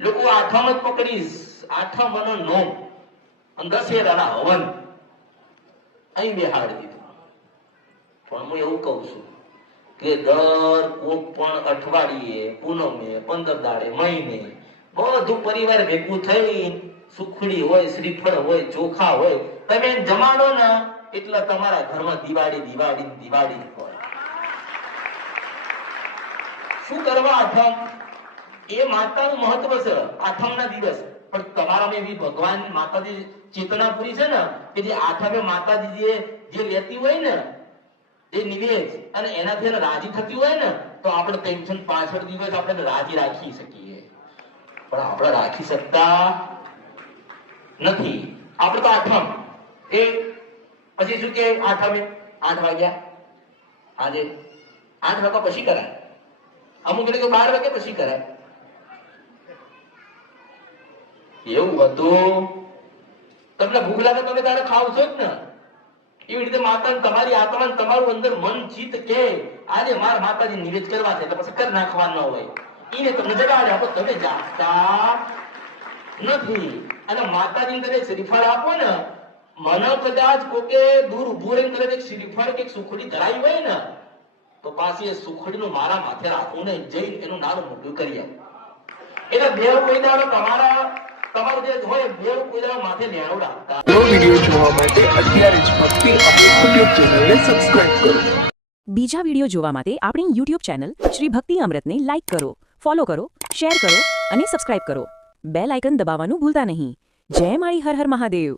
લોકો આઠમ જ પકડીશ, આઠમ અને નોમ અને દશેરાના હવન અહીં બેહાડી દીધું. પણ હું એવું કહું છું કે દર કોક પણ અઠવાડિયે, પૂનમે, 15 દાડે, મહિને બધું પરિવાર ભેગું થઈ સુખડી હોય, શ્રીફળ હોય, ચોખા હોય, તમે જમાડો ને એટલે તમારા ઘરમાં દિવાળી દિવાળી દિવાળી હોય. શું કરવા આઠમ? એ માતાનું મહત્વ છે આઠમના દિવસ. પણ તમારામાં એવી ભગવાન માતાજી ચેતના પૂરી છે ને કે જે આઠમે માતાજી જે લેતી હોય ને એ નિવેદ અને એનાથી રાજી થતી હોય ને તો આપણે 365 દિવસ આપણે રાજી રાખી શકીએ. પણ આપણે રાખી શકતા નથી. આપણે તો આઠમ એ પછી શું કે આઠમે 8 વાગ્યા, આજે 8 વાગ્યા પછી કરાય, અમુક તો 12 વાગ્યા પછી કરાય. એવું હતું. તમને ભૂખ લાગે તમે તારે ખાવ છો જ ને. એવી રીતે માતા તમારી આત્મા તમારું અંદર મન ચિત્ત કે આજે મારા માતાજી નિવેદ કરવા છે એટલે પછી કરી નાખવાનો હોય એને તમને જગાડે આપો, તમે જાગતા નથી. અને માતાજી તમે શ્રીફળ આપો ને, મને કદાચ કોકે દૂર ઉભું રહીને તમે એક શ્રીફળ કે સુખડી ધરાવી હોય ને તો પાછી એ સુખડીનું મારા માથે રાખવું ને જઈને એનું નાનું મોટું કરી આપો. એટલે દેવ કોઈ દાડો તમારું જે હોય દેવ કોઈ દાડો માથે લેણું રાખતા. વિડિયો જોવા માટે અત્યારે જ ભક્તિ યુટ્યુબ ચેનલને સબસ્ક્રાઇબ કરો. બીજા વિડિયો જોવા માટે આપણી યુટ્યુબ ચેનલ શ્રી ભક્તિ અમૃતને લાઇક કરો, ફોલો કરો, શેર કરો અને સબસ્ક્રાઇબ કરો. બેલ આઇકન દબાવવાનું ભૂલતા નહીં. જય માળી હર હર મહાદેવ.